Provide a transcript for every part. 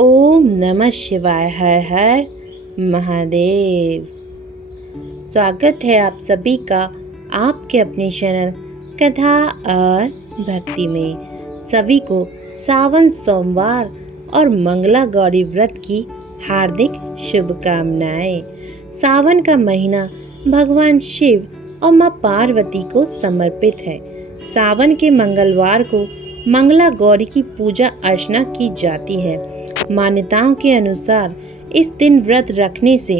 ओम नमः शिवाय। हर हर महादेव। स्वागत है आप सभी का आपके अपने चैनल कथा और भक्ति में। सभी को सावन सोमवार और मंगला गौरी व्रत की हार्दिक शुभकामनाएं। सावन का महीना भगवान शिव और मां पार्वती को समर्पित है। सावन के मंगलवार को मंगला गौरी की पूजा अर्चना की जाती है। मान्यताओं के अनुसार इस दिन व्रत रखने से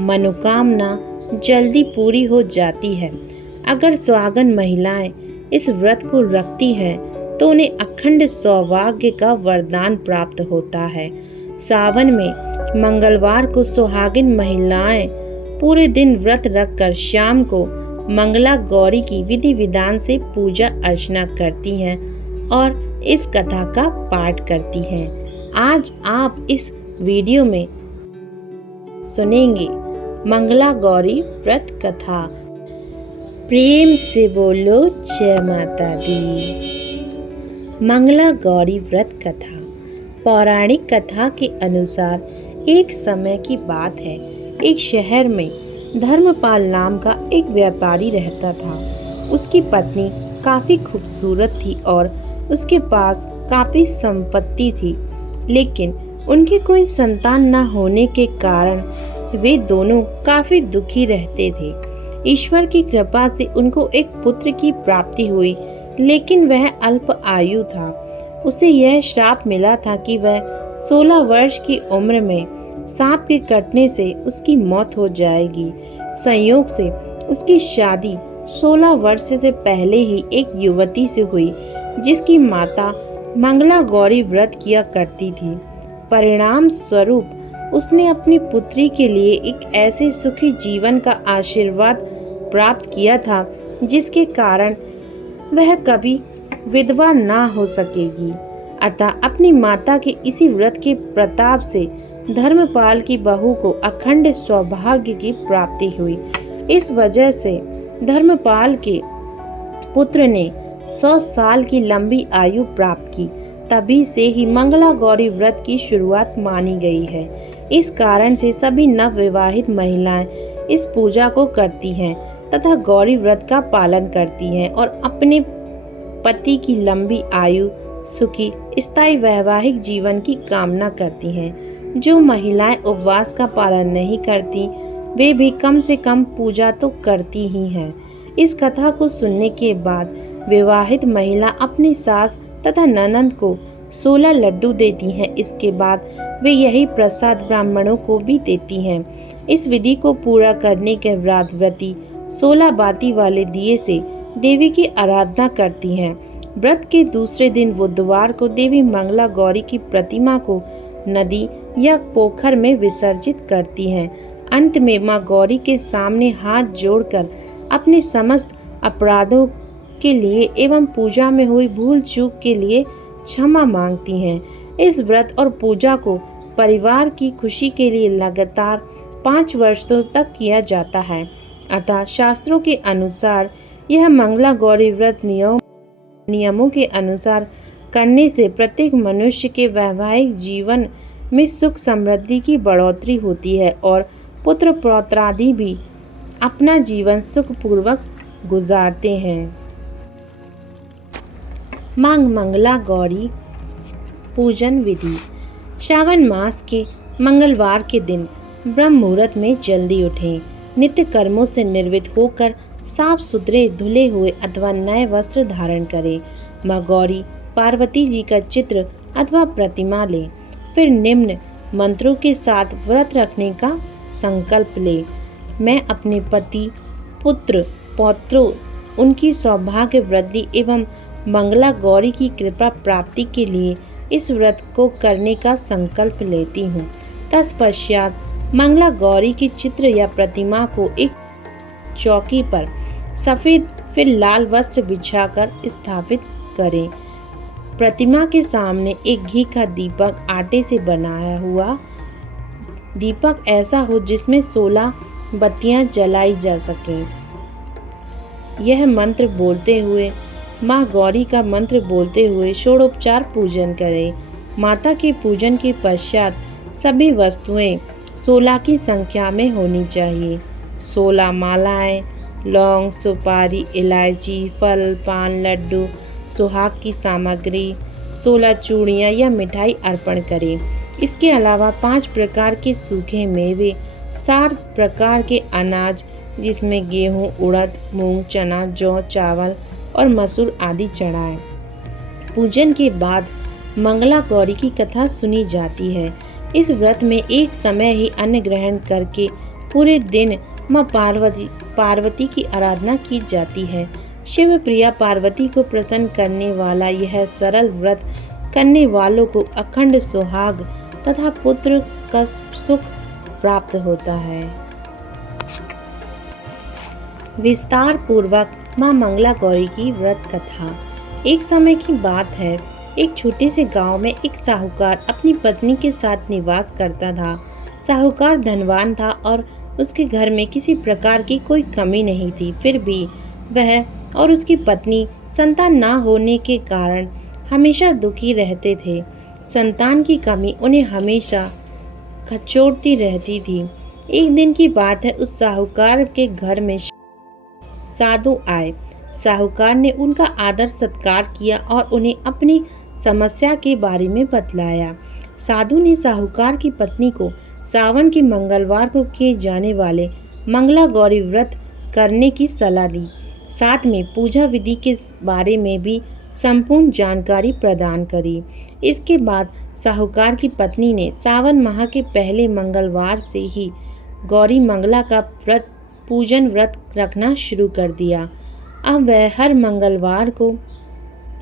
मनोकामना जल्दी पूरी हो जाती है। अगर सुहागन महिलाएं इस व्रत को रखती हैं तो उन्हें अखंड सौभाग्य का वरदान प्राप्त होता है। सावन में मंगलवार को सुहागिन महिलाएं पूरे दिन व्रत रखकर शाम को मंगला गौरी की विधि विधान से पूजा अर्चना करती हैं और इस कथा का पाठ करती हैं। आज आप इस वीडियो में सुनेंगे मंगला गौरी व्रत कथा। प्रेम से बोलो जय माता दी। मंगला गौरी व्रत कथा। पौराणिक कथा के अनुसार एक समय की बात है। एक शहर में धर्मपाल नाम का एक व्यापारी रहता था। उसकी पत्नी काफी खूबसूरत थी और उसके पास काफी संपत्ति थी, लेकिन उनकी कोई संतान न होने के कारण वे दोनों काफी दुखी रहते थे। ईश्वर की कृपा से उनको एक पुत्र की प्राप्ति हुई, लेकिन वह अल्प आयु था। उसे यह श्राप मिला था कि वह 16 वर्ष की उम्र में सांप के काटने से उसकी मौत हो जाएगी। संयोग से उसकी शादी 16 वर्ष से पहले ही एक युवती से हुई, जिसकी माता मंगला गौरी व्रत किया करती थी। परिणाम स्वरूप उसने अपनी पुत्री के लिए एक ऐसे सुखी जीवन का आशीर्वाद प्राप्त किया था जिसके कारण वह कभी विधवा ना हो सकेगी। अतः अपनी माता के इसी व्रत के प्रताप से धर्मपाल की बहू को अखंड सौभाग्य की प्राप्ति हुई। इस वजह से धर्मपाल के पुत्र ने 100 साल की लंबी आयु प्राप्त की। तभी से ही मंगला गौरी व्रत की शुरुआत मानी गई है। इस कारण से सभी नवविवाहित महिलाएं इस पूजा को करती हैं तथा गौरी व्रत का पालन करती हैं और अपने पति की लंबी आयु, सुखी स्थायी वैवाहिक जीवन की कामना करती हैं। जो महिलाएं उपवास का पालन नहीं करती, वे भी कम से कम पूजा तो करती ही हैं। इस कथा को सुनने के बाद विवाहित महिला अपनी सास तथा ननंद को 16 लड्डू देती हैं। इसके बाद वे यही प्रसाद ब्राह्मणों को भी देती हैं। इस विधि को पूरा करने के व्रती 16 बाती वाले दिए से देवी की आराधना करती हैं। व्रत के दूसरे दिन बुधवार को देवी मंगला गौरी की प्रतिमा को नदी या पोखर में विसर्जित करती हैं। अंत में मां गौरी के सामने हाथ जोड़कर अपने समस्त अपराधों के लिए एवं पूजा में हुई भूल चूक के लिए क्षमा मांगती हैं। इस व्रत और पूजा को परिवार की खुशी के लिए लगातार 5 वर्षों तक किया जाता है। अतः शास्त्रों के अनुसार यह मंगला गौरी व्रत नियमों के अनुसार करने से प्रत्येक मनुष्य के वैवाहिक जीवन में सुख समृद्धि की बढ़ोतरी होती है और पुत्र पौत्रादि भी अपना जीवन सुखपूर्वक गुजारते हैं। मंगला गौरी पूजन विधि। श्रावण मास के मंगलवार के दिन ब्रह्म मुहूर्त में जल्दी उठें। नित्य कर्मों से निर्वृत्त होकर साफ सुथरे धुले हुए अथवा नए वस्त्र धारण करें। मां गौरी पार्वती जी का चित्र अथवा प्रतिमा लें। फिर निम्न मंत्रों के साथ व्रत रखने का संकल्प लें। मैं अपने पति, पुत्र, पौत्रों, उनकी सौभाग्य वृद्धि एवं मंगला गौरी की कृपा प्राप्ति के लिए इस व्रत को करने का संकल्प लेती हूँ। तत्पश्चात मंगला गौरी के चित्र या प्रतिमा को एक चौकी पर सफेद फिर लाल वस्त्र बिछाकर स्थापित करें। प्रतिमा के सामने एक घी का दीपक, आटे से बनाया हुआ दीपक ऐसा हो जिसमें 16 बत्तियां जलाई जा सकें। यह मंत्र बोलते हुए मां गौरी का मंत्र बोलते हुए षोडोपचार पूजन करें। माता के पूजन के पश्चात सभी वस्तुएं 16 की संख्या में होनी चाहिए। 16 मालाएं, लौंग, सुपारी, इलायची, फल, पान, लड्डू, सुहाग की सामग्री, 16 चूड़ियाँ या मिठाई अर्पण करें। इसके अलावा 5 प्रकार के सूखे मेवे, 7 प्रकार के अनाज जिसमें गेहूँ, उड़द, मूंग, चना, जौ, चावल और मसूर आदि चढ़ाएं। पूजन के बाद मंगला गौरी की कथा सुनी जाती है। इस व्रत में एक समय ही अन्न ग्रहण करके पूरे दिन माँ पार्वती की आराधना की जाती है। शिव प्रिया पार्वती को प्रसन्न करने वाला यह सरल व्रत करने वालों को अखंड सुहाग तथा पुत्र का सुख प्राप्त होता है। विस्तार पूर्वक माँ मंगला गौरी की व्रत कथा। एक समय की बात है, एक छोटे से गांव में एक साहूकार अपनी पत्नी के साथ निवास करता था। साहूकार धनवान था और उसके घर में किसी प्रकार की कोई कमी नहीं थी। फिर भी वह और उसकी पत्नी संतान ना होने के कारण हमेशा दुखी रहते थे। संतान की कमी उन्हें हमेशा खचोटती रहती थी। एक दिन की बात है, उस साहूकार के घर में साधु आए। साहूकार ने उनका आदर सत्कार किया और उन्हें अपनी समस्या के बारे में बतलाया। साधु ने साहूकार की पत्नी को सावन के मंगलवार को किए जाने वाले मंगला गौरी व्रत करने की सलाह दी। साथ में पूजा विधि के बारे में भी संपूर्ण जानकारी प्रदान करी। इसके बाद साहूकार की पत्नी ने सावन माह के पहले मंगलवार से ही गौरी मंगला का पूजन व्रत रखना शुरू कर दिया। अब वह हर मंगलवार को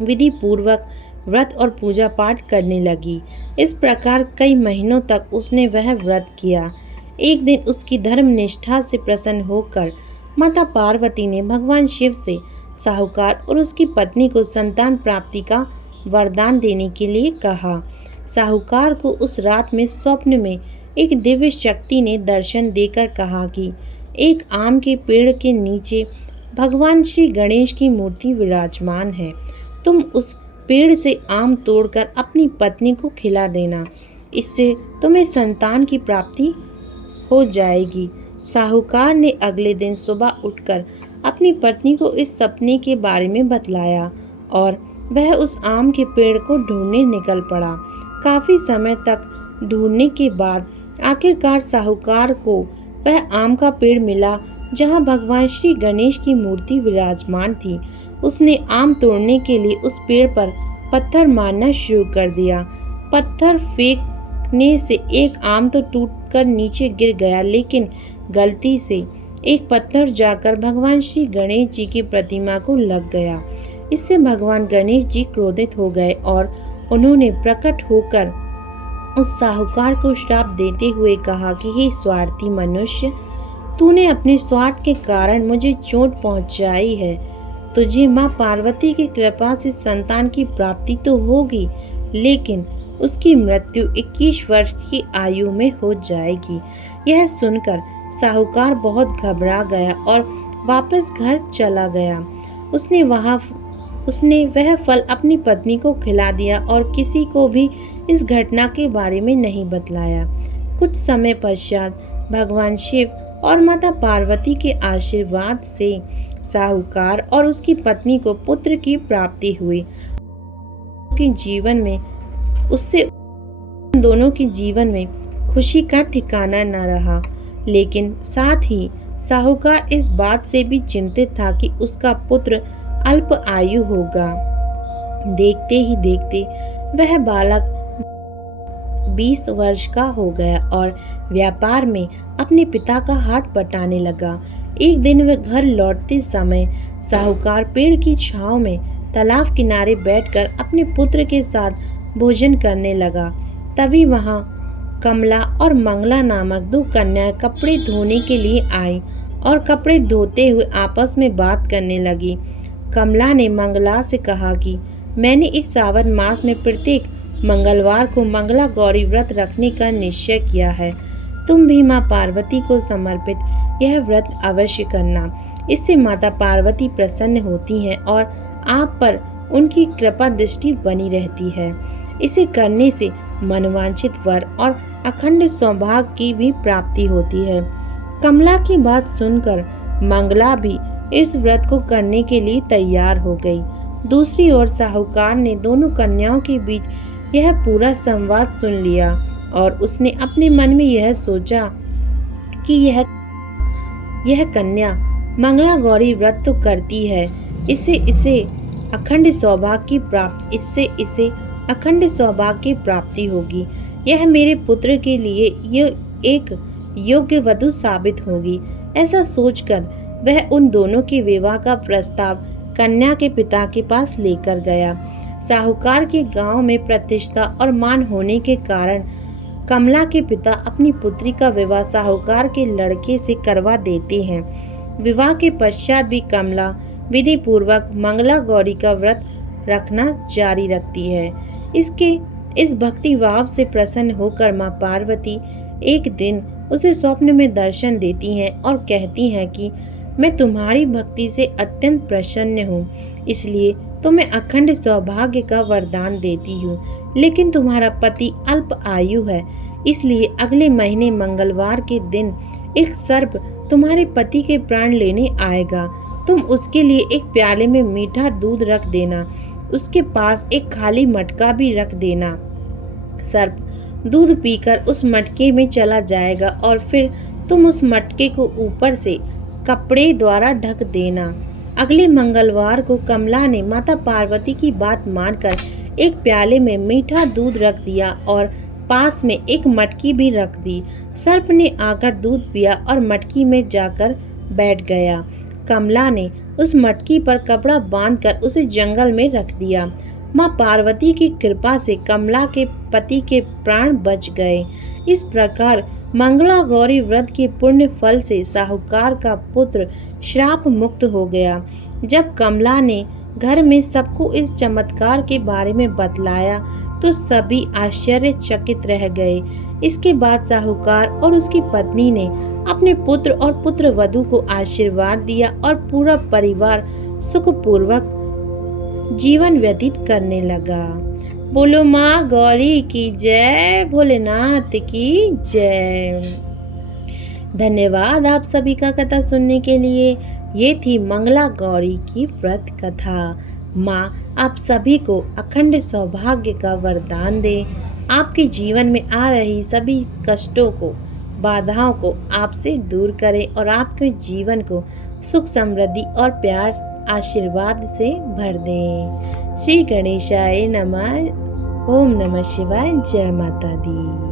विधि पूर्वक व्रत और पूजा पाठ करने लगी। इस प्रकार कई महीनों तक उसने वह व्रत किया। एक दिन उसकी धर्म निष्ठा से प्रसन्न होकर माता पार्वती ने भगवान शिव से साहूकार और उसकी पत्नी को संतान प्राप्ति का वरदान देने के लिए कहा। साहूकार को उस रात में स्वप्न में एक दिव्य शक्ति ने दर्शन देकर कहा कि एक आम के पेड़ के नीचे भगवान श्री गणेश की मूर्ति विराजमान है। तुम उस पेड़ से आम तोड़कर अपनी पत्नी को खिला देना, इससे तुम्हें संतान की प्राप्ति हो जाएगी। साहूकार ने अगले दिन सुबह उठकर अपनी पत्नी को इस सपने के बारे में बतलाया और वह उस आम के पेड़ को ढूंढने निकल पड़ा। काफी समय तक ढूंढने के बाद आखिरकार साहूकार को वह आम का पेड़ मिला जहां भगवान श्री गणेश की मूर्ति विराजमान थी। उसने आम तोड़ने के लिए उस पेड़ पर पत्थर मारना शुरू कर दिया। पत्थर फेंकने से एक आम तो टूटकर नीचे गिर गया, लेकिन गलती से एक पत्थर जाकर भगवान श्री गणेश जी की प्रतिमा को लग गया। इससे भगवान गणेश जी क्रोधित हो गए और उन्होंने प्रकट होकर उस साहूकार को श्राप देते हुए कहा कि हे स्वार्थी मनुष्य, तूने अपने स्वार्थ के कारण मुझे चोट पहुंचाई है। तुझे माँ पार्वती की कृपा से संतान की प्राप्ति तो होगी, लेकिन उसकी मृत्यु 21 वर्ष की आयु में हो जाएगी। यह सुनकर साहूकार बहुत घबरा गया और वापस घर चला गया। उसने वह फल अपनी पत्नी को खिला दिया और किसी को भी इस घटना के बारे में नहीं बतलाया। कुछ समय पश्चात भगवान शिव और माता पार्वती के आशीर्वाद से साहूकार और उसकी पत्नी को पुत्र की प्राप्ति हुई। दोनों के जीवन में खुशी का ठिकाना न रहा, लेकिन साथ ही साहूकार इस बात से भी चिंतित था कि उसका पुत्र अल्प आयु होगा। देखते ही देखते वह बालक 20 वर्ष का हो गया और व्यापार में अपने पिता का हाथ बटाने लगा। एक दिन वह घर लौटते समय साहूकार पेड़ की छांव में तालाब किनारे बैठकर अपने पुत्र के साथ भोजन करने लगा। तभी वहां कमला और मंगला नामक 2 कन्याएं कपड़े धोने के लिए आई और कपड़े धोते हुए आपस में बात करने लगी। कमला ने मंगला से कहा कि मैंने इस सावन मास में प्रत्येक मंगलवार को मंगला गौरी व्रत रखने का निश्चय किया है। तुम भी माँ पार्वती को समर्पित यह व्रत अवश्य करना। इससे माता पार्वती प्रसन्न होती हैं और आप पर उनकी कृपा दृष्टि बनी रहती है। इसे करने से मनवांछित वर और अखंड सौभाग्य की भी प्राप्ति होती है। कमला की बात सुनकर मंगला भी इस व्रत को करने के लिए तैयार हो गई। दूसरी ओर साहूकार ने दोनों कन्याओं के बीच यह पूरा संवाद सुन लिया और उसने अपने मन में यह सोचा कि यह कन्या मंगला गौरी व्रत तो करती है, इससे इसे अखंड सौभाग्य की प्राप्ति होगी। यह मेरे पुत्र के लिए एक योग्य वधु साबित होगी। ऐसा सोचकर वह उन दोनों के विवाह का प्रस्ताव कन्या के पिता के पास लेकर गया। साहूकार के गांव में प्रतिष्ठा और मान होने के कारण कमला के पिता अपनी पुत्री का विवाह साहूकार के लड़के से करवा देते हैं। विवाह के पश्चात भी कमला विधि पूर्वक मंगला गौरी का व्रत रखना जारी रखती है। इस भक्ति भाव से प्रसन्न होकर माँ पार्वती एक दिन उसे स्वप्न में दर्शन देती हैं और कहती हैं कि मैं तुम्हारी भक्ति से अत्यंत प्रसन्न हूँ, इसलिए तुम्हें अखंड सौभाग्य का वरदान देती हूँ। लेकिन तुम्हारा पति अल्प आयु है, इसलिए अगले महीने मंगलवार के दिन एक सर्प तुम्हारे पति के प्राण लेने आएगा। तुम उसके लिए एक प्याले में मीठा दूध रख देना, उसके पास एक खाली मटका भी रख देना। सर्प दूध पीकर उस मटके में चला जाएगा और फिर तुम उस मटके को ऊपर से कपड़े द्वारा ढक देना। अगले मंगलवार को कमला ने माता पार्वती की बात मानकर एक प्याले में मीठा दूध रख दिया और पास में एक मटकी भी रख दी। सर्प ने आकर दूध पिया और मटकी में जाकर बैठ गया। कमला ने उस मटकी पर कपड़ा बांधकर उसे जंगल में रख दिया। माँ पार्वती की कृपा से कमला के पति के प्राण बच गए। इस प्रकार मंगला गौरी व्रत के पुण्य फल से साहूकार का पुत्र श्राप मुक्त हो गया। जब कमला ने घर में सबको इस चमत्कार के बारे में बतलाया तो सभी आश्चर्यचकित रह गए। इसके बाद साहूकार और उसकी पत्नी ने अपने पुत्र और पुत्र वधू को आशीर्वाद दिया और पूरा परिवार सुखपूर्वक जीवन व्यतीत करने लगा। बोलो माँ गौरी की जय, भोलेनाथ की जय। धन्यवाद आप सभी का कथा सुनने के लिए। ये थी मंगला गौरी की व्रत कथा। माँ आप सभी को अखंड सौभाग्य का वरदान दे, आपके जीवन में आ रही सभी कष्टों को, बाधाओं को आपसे दूर करे और आपके जीवन को सुख समृद्धि और प्यार आशीर्वाद से भर दे। श्री गणेशाय नमः। ओम नमः शिवाय। जय माता दी।